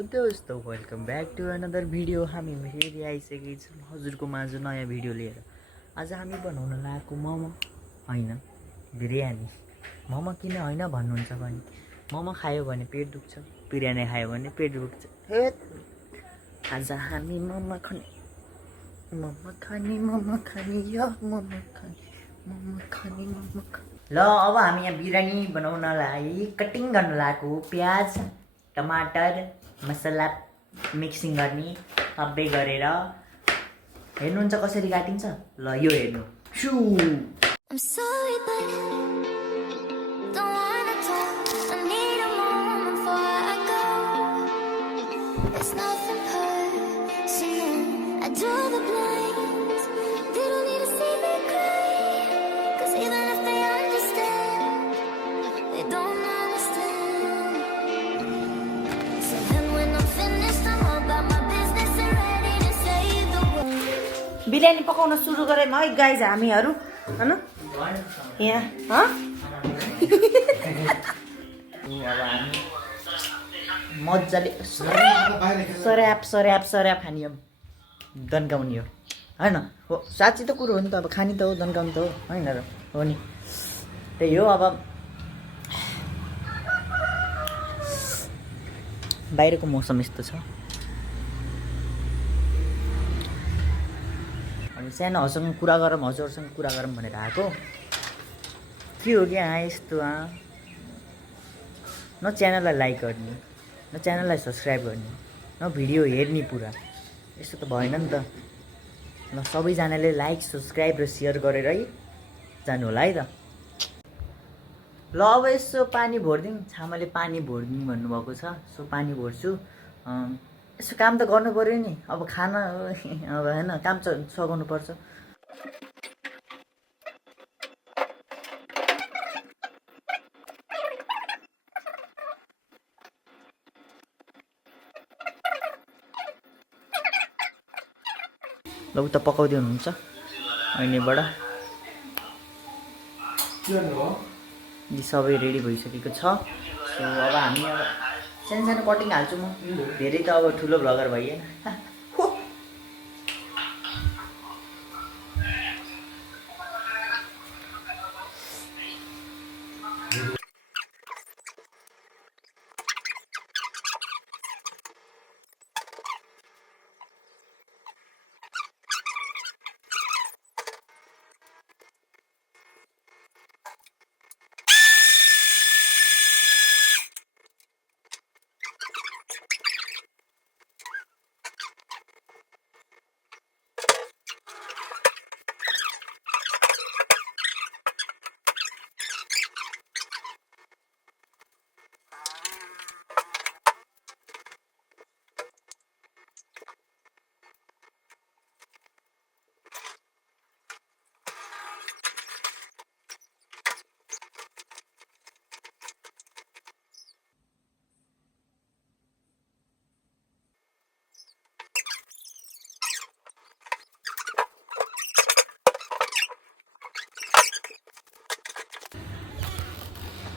दोस्तों welcome back to another video. हामी फेरि आइसकेको छौँ हजुरको माझ नयाँ भिडियो लिएर। आज हामी बनाउन लागेको मोमो होइन बिरयानी। मोमो किन होइन भन्नुहुन्छ भने मोमो खायो भने पेट दुख्छ, बिरयानी खायो भने पेट दुख्छ। आज हामी मोमो खाने यो मोमो खाने। ल अब हामी यहाँ बिरयानी बनाउनलाई कटिङ गर्न लागेको। प्याज टमाटर मसला मिक्सिङ गर्ने सबै गरेर हेर्नुहुन्छ कसरी काटिन्छ। ल यो हेर्नु सु बिरयानी पकाउन सुरु गरौँ है गाइज हामीहरू हैन यहाँ अब हामी मजाले सऱ्याप खाने हो, दन्काउने हो होइन। हो साँच्ची त कुरो हो नि त, अब खाने त हो दन्काउने त हो होइन र हो नि। त्यही हो। अब बाहिरको मौसम यस्तो छ। सानो हजुरसँग कुरा गरौँ भनेर आएको। के हो क्या यस्तो न च्यानललाई लाइक गर्ने, न च्यानललाई सब्सक्राइब गर्ने, न भिडियो हेर्ने पुरा। यस्तो त भएन नि त। ल सबैजनाले लाइक सब्सक्राइब र सेयर गरेर है जानु होला है त। ल अब यसो पानी भरिदिउँ। छामाले पानी भरिदिउँ भन्नुभएको छ, सो पानी भर्छु। यसो काम त गर्नु पऱ्यो नि, अब खाना अब होइन काम सघाउनु पर्छ। ल उता पकाउँदै हुनुहुन्छ અહીંबाट। यी सबै रेडी भइसकेको छ। सो अब हामी अब सानो कटिङ हाल्छु म। धेरै त अब ठुलो भ्लगर भइएन।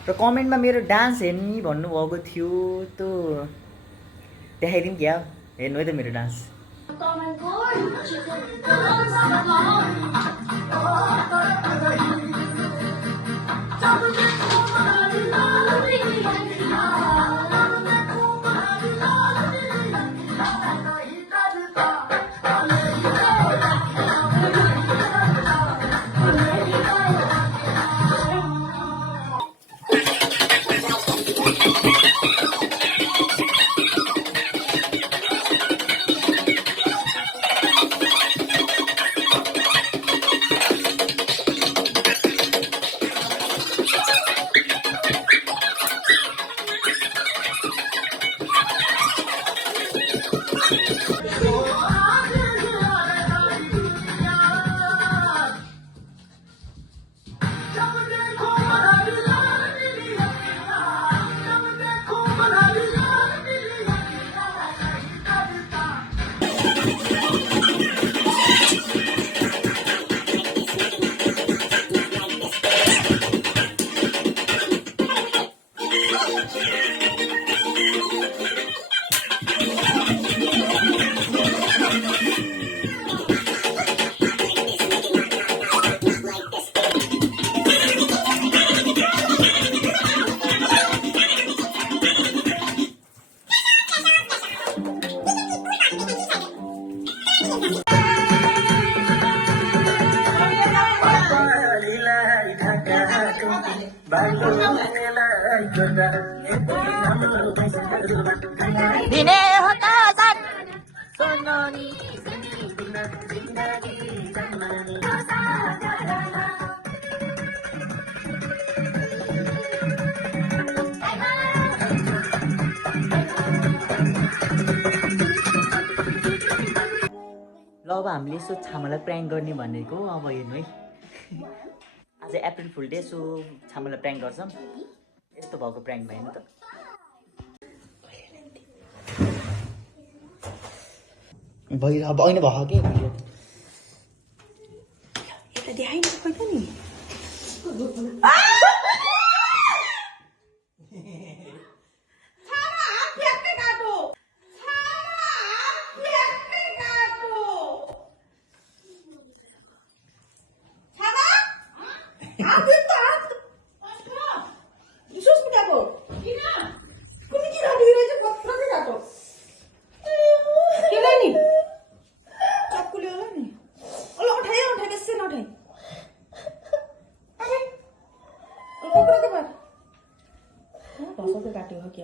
र कमेन्टमा मेरो डान्स हेर्ने भन्नुभएको थियो, त्यो देखाइदिउँ क्या। हेर्नु है त मेरो डान्स। दिने होता साथ सोनानी ल अब हामीले यसो छामालाई प्र्याङ्क गर्ने भनेको अब हेर्नु है आज अप्रिल फुल डे सो छामालाई प्र्याङ्क गर्छौँ यस्तो भएको प्र्याङ्क भएन त अब अहिले भयो कि यता देखाइन खोइ त नि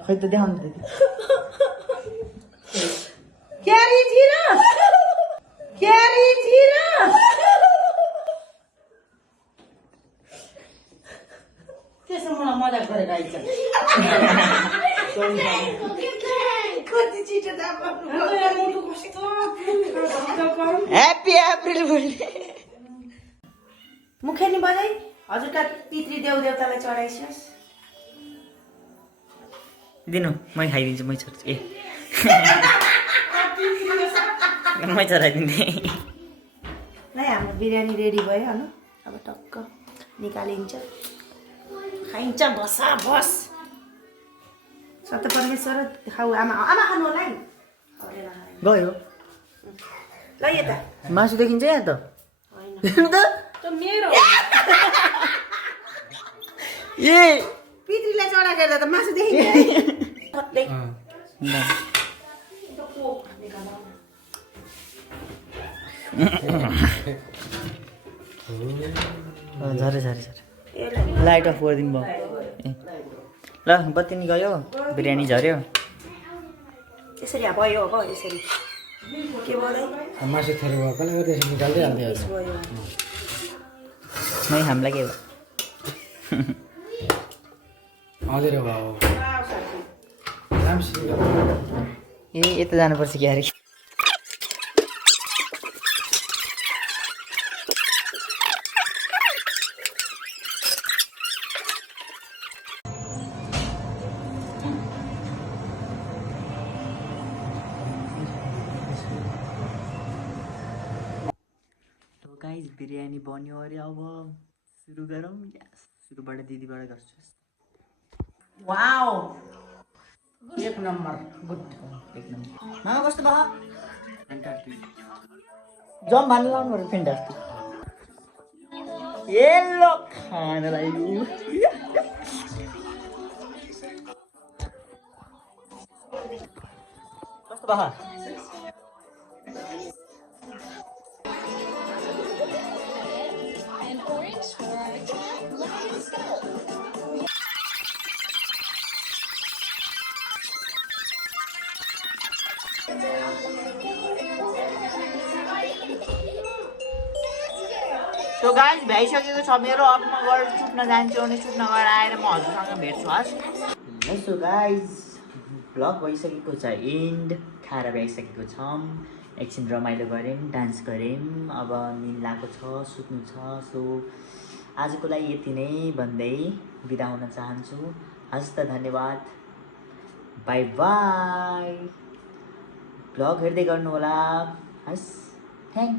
खै त देखाउनु त त्यसो मलाई मजाक गरेर आइन्छ ह्याप्पी अप्रिल फुल डे मुखेनी बजाई हजुरका पितृ देवदेवतालाई चढाइसियोस् दिनु मै खाइदिन्छु मै छोड्छु ए मै चढाइदिन्थेँ ल हाम्रो बिरयानी रेडी भयो होइन अब टक्क निकालिन्छ खाइन्छ बसा बस सत्य परमेश्वर खाऊ आमा आमा खानु होला है गयो ल यता मासु देखिन्छ यहाँ त होइन त मेरो ए पितृलाई चढाएर त मासु देखिन्छ झरे झरे झरे लाइट अफ गरिदिनु भयो ए ल बत्ती नि गयो बिरयानी झऱ्यो यसरी भयो अब यसरी के भयो मासु थेर भएकोले गर्दा यसरी निकाल्दै हाल्दै भयो मै हामीलाई के भयो अँधेर भयो राम्रोसित ए यता जानुपर्छ कि अरे गाइस बिरयानी बन्यो अरे अब सुरु गरौँ सुरुबाट दिदीबाट गर्छु वाओ एक नम्बर गुड एक नम्बर मामा कस्तो भयो जम भानु लाउनु पर्यो फेन्टास्टिक ए ल खानालाई कस्तो भयो सो गाइस भ्याइसकेको छ मेरो अब म गएर छुट्न जान्छु अनि छुट्न गएर आएर म हजुरसँग भेट्छु हस् सो गाइस भ्लग भइसकेको छ एन्ड खाएर भ्याइसकेको छौँ एकछिन रमाइलो गऱ्यौँ डान्स गऱ्यौँ अब निद लागेको छ सुत्नु छ सो आजको लागि यति नै भन्दै बिदा हुन चाहन्छु हस् त धन्यवाद बाई बाई भ्लग हेर्दै गर्नुहोला हस् थ्याङ्क